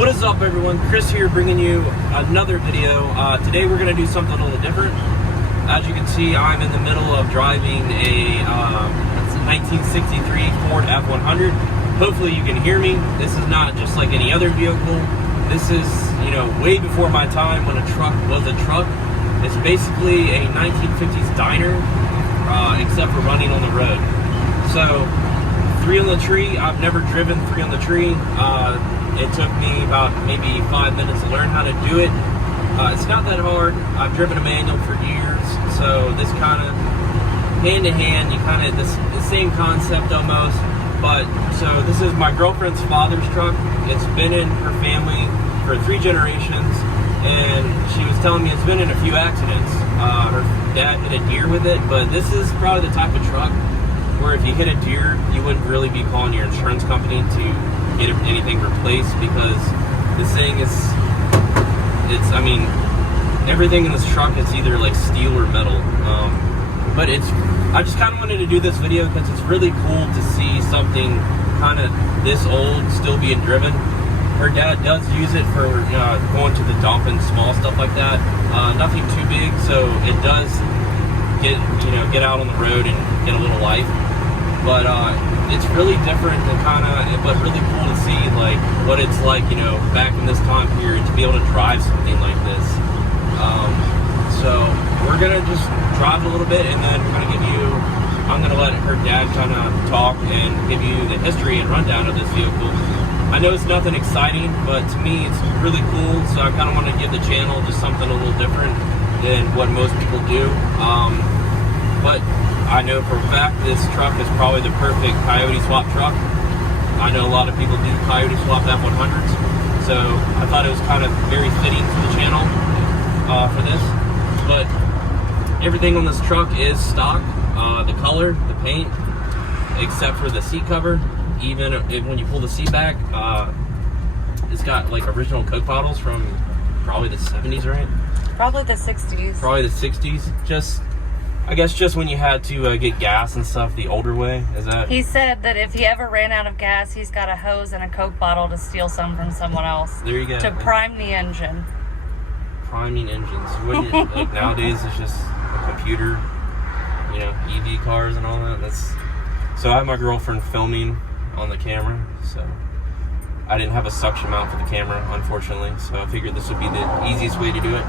What is up, everyone? Chris here, bringing you another video. Today we're going to do something a little different. As you can see, I'm in the middle of driving a 1963 Ford F100. Hopefully you can hear me. This is not just like any other vehicle. This is, you know, way before my time when a truck was a truck. It's basically a 1950s diner, except for running on the road. So, 3 on the tree. I've never driven 3 on the tree. It took me about maybe 5 minutes to learn how to do it. It's not that hard. I've driven a manual for years, so this kind of hand to hand, you kind of the same concept almost. But so this is my girlfriend's father's truck. It's been in her family for 3 generations, and she was telling me it's been in a few accidents. Her dad hit a deer with it, but this is probably the type of truck where if you hit a deer, you wouldn't really be calling your insurance company to get anything replaced, because this thing is, I mean, everything in this truck is either like steel or metal. But I just kind of wanted to do this video because it's really cool to see something kind of this old still being driven. Her dad does use it for going to the dump and small stuff like that. Nothing too big, so it does get out on the road and get a little life. But it's really different and but really cool to see like what it's like, back in this time period to be able to drive something like this. So we're gonna just drive a little bit, and then I'm gonna let her dad kind of talk and give you the history and rundown of this vehicle. I know it's nothing exciting, but to me it's really cool, so I kind of want to give the channel just something a little different than what most people do. But I know for a fact this truck is probably the perfect coyote swap truck. I know a lot of people do coyote swap F100s, so I thought it was kind of very fitting for the channel for this. But everything on this truck is stock. The color, the paint, except for the seat cover. Even when you pull the seat back, it's got like original Coke bottles from probably the 70s, right? Probably the 60s. Probably the 60s. I guess just when you had to get gas and stuff the older way. Is that? He said that if he ever ran out of gas, he's got a hose and a Coke bottle to steal some from someone else. There you go. To prime the engine. Priming engines. Like nowadays, it's just a computer, EV cars and all that. So I have my girlfriend filming on the camera, so I didn't have a suction mount for the camera, unfortunately, so I figured this would be the easiest way to do it.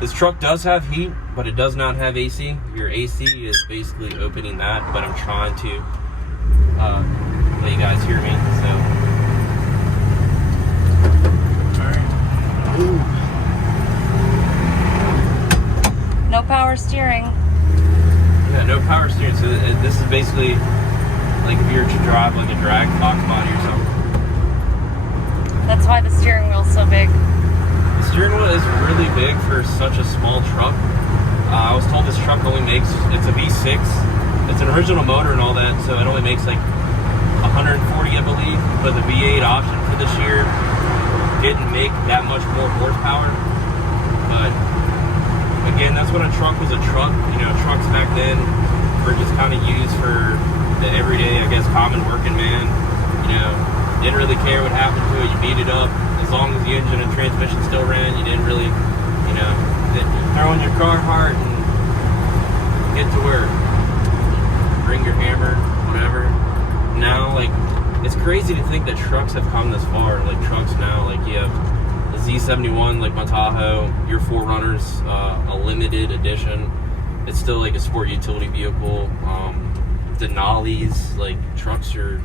This truck does have heat, but it does not have AC. Your AC is basically opening that, but I'm trying to let you guys hear me, so. Alright. Ooh. No power steering. Yeah, no power steering, so this is basically like if you were to drive like a drag box body or something. That's why the steering wheel's so big. The steering wheel is really big for such a small truck. I was told this truck only makes, it's a V6. It's an original motor and all that, so it only makes like 140, I believe. But the V8 option for this year didn't make that much more horsepower. But again, that's when a truck was a truck. Trucks back then were just kind of used for the everyday, I guess, common working man. Didn't really care what happened to it. You beat it up. As long as the engine and transmission still ran, you didn't really, throw in your Carhartt and get to work. Bring your hammer, whatever. Now, it's crazy to think that trucks have come this far. Like, trucks now, you have the Z71, like my Tahoe, your 4Runners, a limited edition. It's still like a sport utility vehicle. Denali's, trucks are,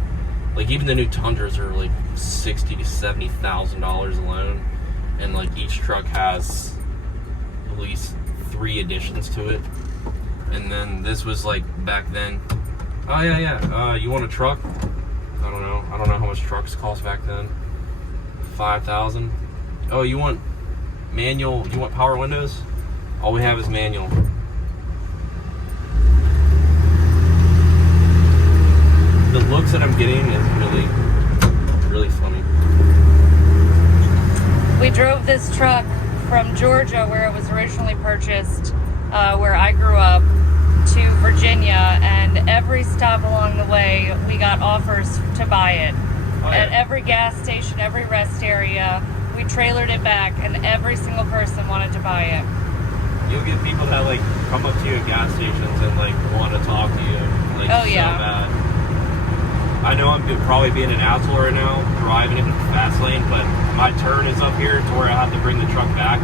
even the new Tundras are like $60,000 to $70,000 alone, and each truck has at least 3 additions to it. And then this was back then. Oh yeah. You want a truck? I don't know how much trucks cost back then. 5,000. Oh, you want manual? You want power windows? All we have is manual. The looks that I'm getting is really funny. We drove this truck from Georgia, where it was originally purchased, where I grew up, to Virginia, and every stop along the way we got offers to buy it. at every gas station, every rest area. We trailered it back, and every single person wanted to buy it. You'll get people that like come up to you at gas stations and like want to talk to you, like Oh, so yeah. bad. I know I'm probably being an asshole right now, driving in the fast lane, but my turn is up here to where I have to bring the truck back.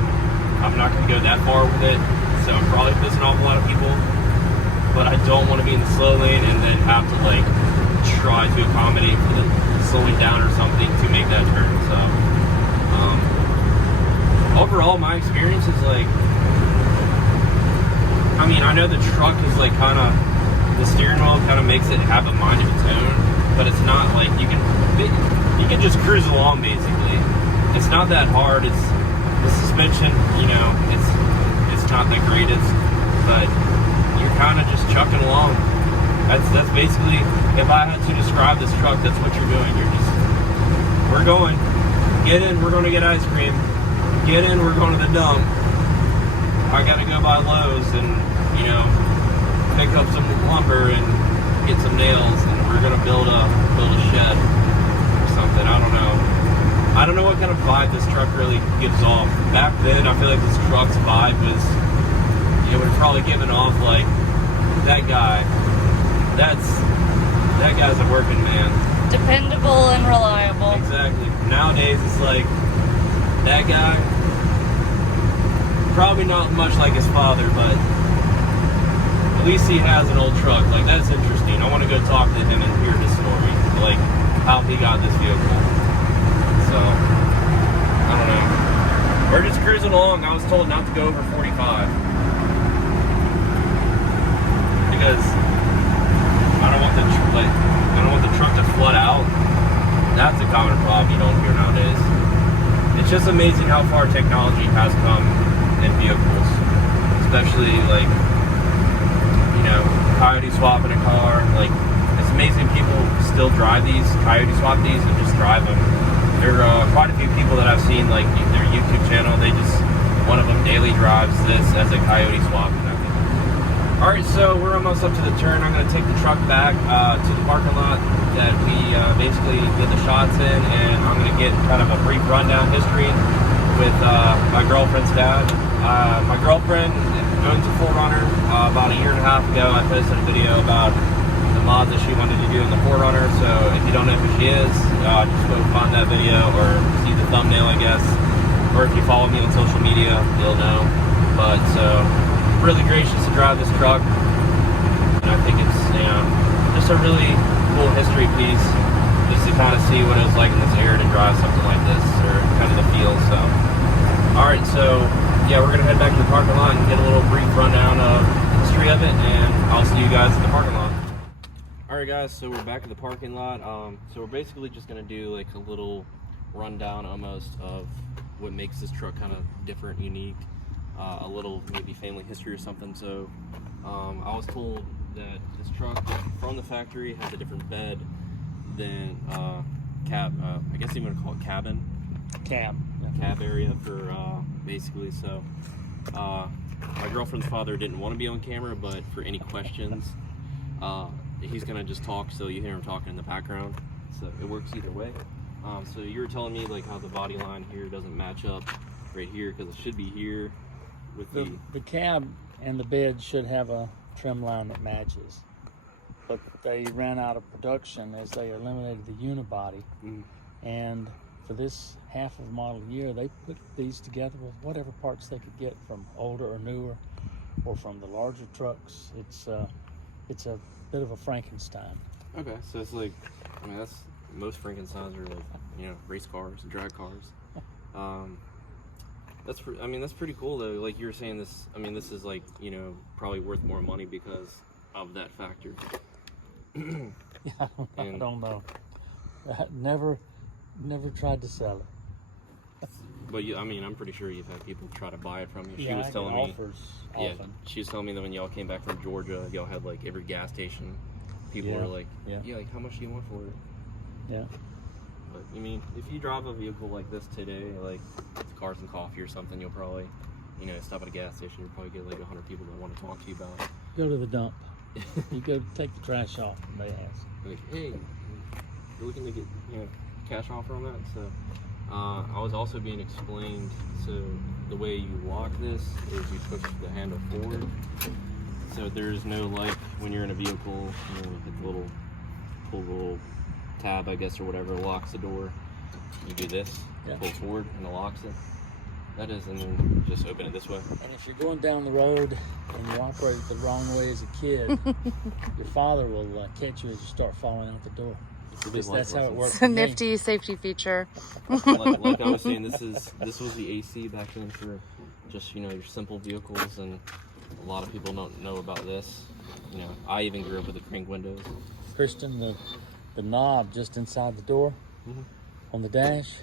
I'm not going to go that far with it, so I'm probably pissing off a lot of people. But I don't want to be in the slow lane and then have to like try to accommodate for the slowing down or something to make that turn. So overall, my experience is like, I mean, I know the truck is like kind of, the steering wheel kind of makes it have a mind of its own, but it's not like you can just cruise along basically. It's not that hard. It's the suspension, you know, it's not the greatest, but you're kind of just chucking along. That's basically, if I had to describe this truck, that's what you're doing. We're going, get in, we're going to get ice cream. Get in, we're going to the dump. I got to go by Lowe's and, you know, pick up some lumber and get some nails, and we're going to build a shed or something. I don't know. I don't know what kind of vibe this truck really gives off. Back then, I feel like this truck's vibe was, it would have probably given off like, that guy, that guy's a working man. Dependable and reliable. Exactly. Nowadays, it's like, that guy, probably not much like his father, but at least he has an old truck. Like, that's interesting. I want to go talk to him and hear his story, like how he got this vehicle. So, I don't know. We're just cruising along. I was told not to go over 45 because I don't want the truck to flood out. That's a common problem you don't hear nowadays. It's just amazing how far technology has come in vehicles, especially like, you know, coyote swapping a car. Like, it's amazing people still drive these, coyote swap these, and just drive them. There are quite a few people that I've seen, like their YouTube channel, one of them daily drives this as a coyote swap. Alright, so we're almost up to the turn. I'm going to take the truck back to the parking lot that we basically did the shots in, and I'm going to get kind of a brief rundown history with my girlfriend's dad. My girlfriend owns a 4Runner. About a year and a half ago, I posted a video about the mods that she wanted to do in the 4Runner, so if you don't know who she is, just go find that video or see the thumbnail, I guess, or if you follow me on social media, you'll know. But so, really gracious to drive this truck, and I think it's, you know, just a really cool history piece, just to kind of see what it was like in this era to drive something like this, or kind of the feel. So, all right, so yeah, we're gonna head back to the parking lot and get a little brief rundown of the history of it, and I'll see you guys at the parking lot. All right, guys, so we're back at the parking lot. So we're basically just gonna do like a little rundown almost of what makes this truck kind of different, unique. A little maybe family history or something. So I was told that this truck from the factory has a different bed than I guess you would call it cabin. Cab area for basically. So my girlfriend's father didn't want to be on camera, but for any questions, he's gonna just talk, so you hear him talking in the background. So it works either way. So you were telling me like how the body line here doesn't match up right here because it should be here. With the cab and the bed should have a trim line that matches, but they ran out of production as they eliminated the unibody. And for this half of the model year, they put these together with whatever parts they could get from older or newer, or from the larger trucks. It's a bit of a Frankenstein. Okay, so it's like, I mean, that's, most Frankensteins are like, you know, race cars, drag cars. That's pretty cool though. Like you were saying, this, I mean, this is like, you know, probably worth more money because of that factor. Yeah, I don't know. I never tried to sell it. But I mean, I'm pretty sure you've had people try to buy it from you. She Yeah, was I telling get me. offers Yeah, often. she was telling me that when y'all came back from Georgia, y'all had like every gas station. People were like, yeah, like how much do you want for it? Yeah. But I mean, if you drive a vehicle like this today, like Cars and Coffee or something, you'll probably, you know, stop at a gas station, you'll probably get like 100 people that want to talk to you about it. Go to the dump. You go take the trash off, and they ask. Like, hey, you're looking to get, you know, cash offer on that. So I was also being explained, so the way you lock this is you push the handle forward. So there's no, like, when you're in a vehicle, you know, hit the little, pull the little tab, I guess, or whatever, locks the door. You do this, pull forward, and it locks it. That is, and then just open it this way. And if you're going down the road and you operate it the wrong way as a kid, your father will catch you as you start falling out the door. At least that's how it works. It's a nifty safety feature. like I was saying, this was the AC back then for just, you know, your simple vehicles, and a lot of people don't know about this. You know, I even grew up with the crank windows. Christian, the knob just inside the door on the dash,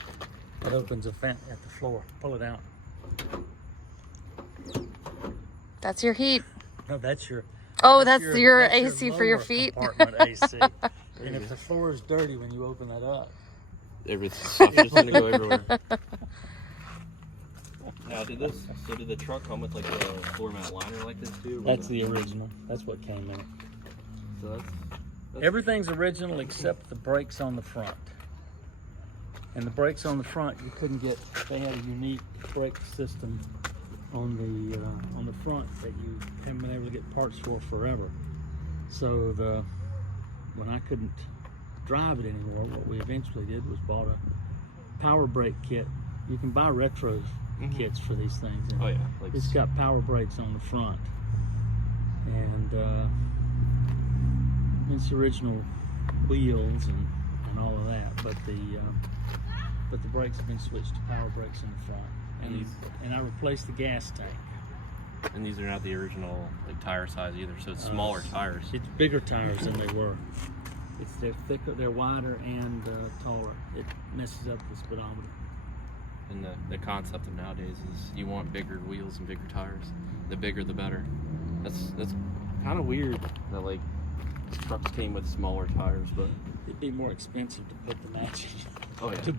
that opens a vent at the floor. Pull it out. That's your heat. No, that's your. Oh, that's your AC for your lower feet. compartment AC. And if the floor is dirty when you open that up, Everything's just gonna go everywhere. Now, did the truck come with like a floor mat liner like this too? that's the original. That's what came in it. So that's Everything's original except the brakes on the front. And the brakes on the front, you couldn't get. They had a unique brake system on the front that you haven't been able to get parts for forever. So when I couldn't drive it anymore, what we eventually did was bought a power brake kit. You can buy retro kits for these things. And oh yeah, like it's got power brakes on the front, and it's original wheels and all of that. But the brakes have been switched to power brakes in the front, and I replaced the gas tank. And these are not the original like tire size either, so it's smaller tires. It's bigger tires than they were. They're thicker, they're wider, and taller. It messes up the speedometer. And the concept of nowadays is you want bigger wheels and bigger tires. The bigger, the better. That's kind of weird that like trucks came with smaller tires, but It'd be more expensive to put the matching. oh yeah. to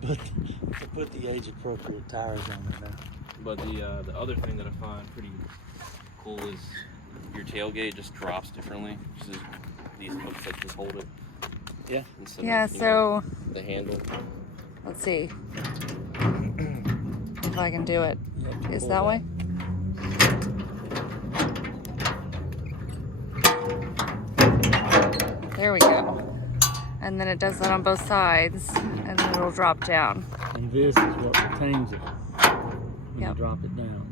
put the age-appropriate tires on there now. But the other thing that I find pretty cool is your tailgate just drops differently. Just these hooks that just hold it. Yeah. Instead Yeah, of, so the handle. let's see if I can do it. Is pull that way? There we go. And then it does that on both sides, and then it'll drop down. And this is what retains it when you drop it down.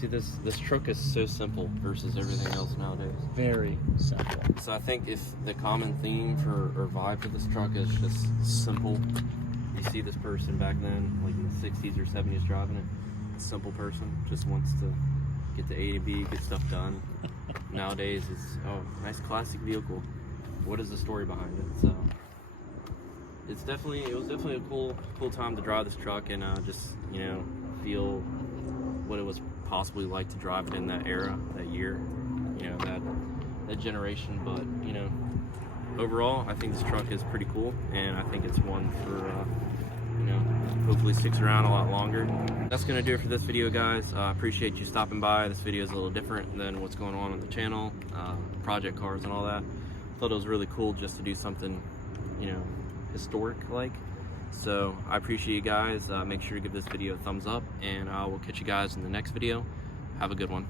See, this truck is so simple versus everything else nowadays. Very simple. So I think if the common theme for or vibe for this truck is just simple. You see this person back then, like in the 60s or 70s driving it. A simple person, just wants to get to A to B, get stuff done. Nowadays it's, oh, nice classic vehicle. What is the story behind it? So it was definitely a cool time to drive this truck and just, you know, feel what it was possibly like to drive it in that era, that year, you know, that generation. But you know, overall I think this truck is pretty cool, and I think it's one for you know, hopefully sticks around a lot longer. That's gonna do it for this video, guys. Appreciate you stopping by. This video is a little different than what's going on the channel, project cars and all that. Thought it was really cool just to do something, you know, historic like. So I appreciate you guys. Make sure to give this video a thumbs up, and I will catch you guys in the next video. Have a good one.